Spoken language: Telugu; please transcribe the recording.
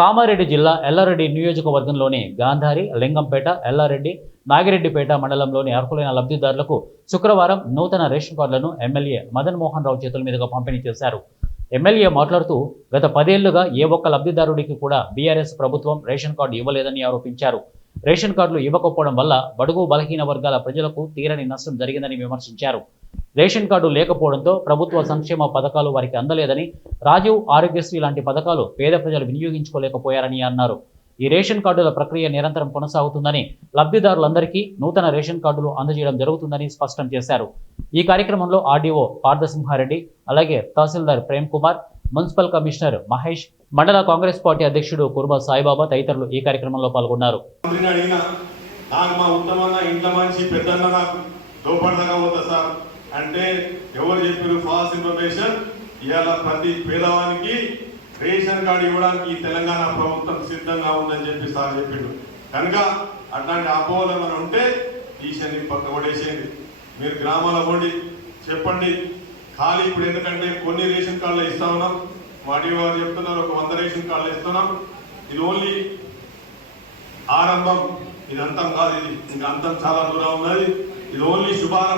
కామారెడ్డి జిల్లా ఎల్లారెడ్డి నియోజకవర్గంలోని గాంధారి, లింగంపేట, ఎల్లారెడ్డి, నాగిరెడ్డిపేట మండలంలోని అర్హులైన లబ్ధిదారులకు శుక్రవారం నూతన రేషన్ కార్డులను ఎమ్మెల్యే మదన్ మోహన్ రావు చేతుల మీదుగా పంపిణీ చేశారు. ఎమ్మెల్యే మాట్లాడుతూ గత 10 ఏళ్లుగా ఏ ఒక్క లబ్ధిదారుడికి కూడా బీఆర్ఎస్ ప్రభుత్వం రేషన్ కార్డు ఇవ్వలేదని ఆరోపించారు. రేషన్ కార్డులు ఇవ్వకపోవడం వల్ల బడుగు బలహీన వర్గాల ప్రజలకు తీరని నష్టం జరిగిందని విమర్శించారు. రేషన్ కార్డు లేకపోవడంతో ప్రభుత్వ సంక్షేమ పథకాలు వారికి అందలేదని, రాజీవ్ ఆరోగ్యశ్రీ లాంటి పథకాలు పేద ప్రజలు వినియోగించుకోలేకపోయారని అన్నారు. ఈ రేషన్ కార్డుల ప్రక్రియ నిరంతరం కొనసాగుతుందని, లబ్ధిదారులందరికీ నూతన రేషన్ కార్డులు అందజేయడం జరుగుతుందని స్పష్టం చేశారు. ఈ కార్యక్రమంలో ఆర్డీఓ పార్థసింహారెడ్డి, అలాగే తహసీల్దార్ ప్రేమ్ కుమార్, మున్సిపల్ కమిషనర్ మహేష్, మండల కాంగ్రెస్ పార్టీ అధ్యక్షుడు కుర్బా సాయిబాబా తదితరులు ఈ కార్యక్రమంలో పాల్గొన్నారు. అంటే ఎవరు చెప్పారు ఫాల్స్ ఇన్ఫర్మేషన్? ఇవాళ ప్రతి పేదవానికి రేషన్ కార్డు ఇవ్వడానికి తెలంగాణ ప్రభుత్వం సిద్ధంగా ఉందని చెప్పి సార్ చెప్పిండు. కనుక అట్లాంటి అపోహలు ఏమైనా ఉంటే తీసేయండి, పక్క కొట్టేసేయండి. మీరు గ్రామాల పోండి, చెప్పండి ఖాళీ. ఇప్పుడు ఎందుకంటే కొన్ని రేషన్ కార్డులు ఇస్తా ఉన్నాం, వాటి వారు చెప్తున్నారు ఒక 100 రేషన్ కార్డులు ఇస్తున్నాం. ఇది ఓన్లీ ఆరంభం, ఇది అంతం కాదు. ఇది ఇంకా అంతం చాలా దూరం ఉన్నది. ఇది ఓన్లీ శుభారంభం.